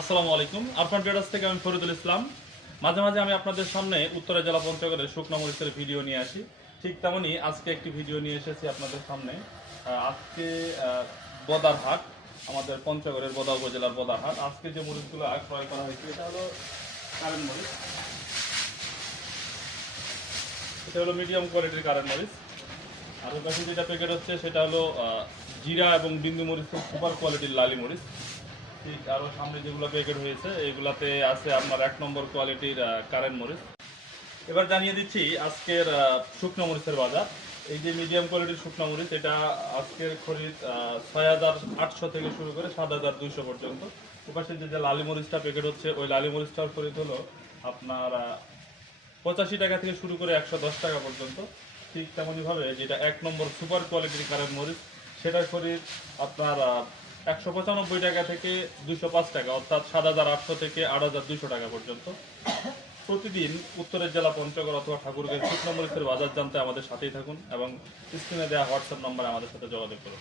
আসসালামু আলাইকুম। আরফান ট্রেডার্স থেকে আমি ফরিদুল ইসলাম। মাঝে মাঝে আমি আপনাদের সামনে উত্তরা জেলা পঞ্চগড়ের শুকনো মরিচের ভিডিও নিয়ে আসি। ঠিক তেমনই আজকে একটি ভিডিও নিয়ে এসেছি আপনাদের সামনে। আজকে বদার হাট, আমাদের পঞ্চগড়ের বদা উপজেলার বদার হাট। আজকে যে মরিচগুলো ক্রয় করা হয়েছে এটা হলো কারেন্ট মরিচ, এটা হলো মিডিয়াম কোয়ালিটির কারেন্ট মরিচ। আর ওর কাছে যেটা প্যাকেট হচ্ছে সেটা হলো জিরা এবং বিন্দু মরিচের সুপার কোয়ালিটির লালি মরিচ। ঠিক আরও সামনে যেগুলো প্যাকেট হয়েছে এইগুলাতে আছে আপনার 1 নম্বর কোয়ালিটির কারেন্ট মরিচ। এবার জানিয়ে দিচ্ছি আজকের শুকনো মরিচের বাজার। এই যে মিডিয়াম কোয়ালিটির শুকনো মরিচ, এটা আজকের খরিদ 6,800 থেকে শুরু করে 7,200 পর্যন্ত। এপাশে যে লালি মরিচটা প্যাকেট হচ্ছে ওই লালি মরিচটার খরিদ হলো আপনার 85 টাকা থেকে শুরু করে 110 টাকা পর্যন্ত। ঠিক তেমনইভাবে যেটা 1 নম্বর সুপার কোয়ালিটির কারেন্ট মরিচ, সেটার খরিদ আপনার 195 টাকা থেকে 205 টাকা, অর্থাৎ 7,800 থেকে 8,200 টাকা পর্যন্ত। প্রতিদিন উত্তরের জেলা পঞ্চগড় অথবা ঠাকুরগাঁও শুকনো মরিচের বাজার জানতে আমাদের সাথেই থাকুন এবং স্ক্রিনে দেওয়া হোয়াটসঅ্যাপ নম্বরে আমাদের সাথে যোগাযোগ করুন।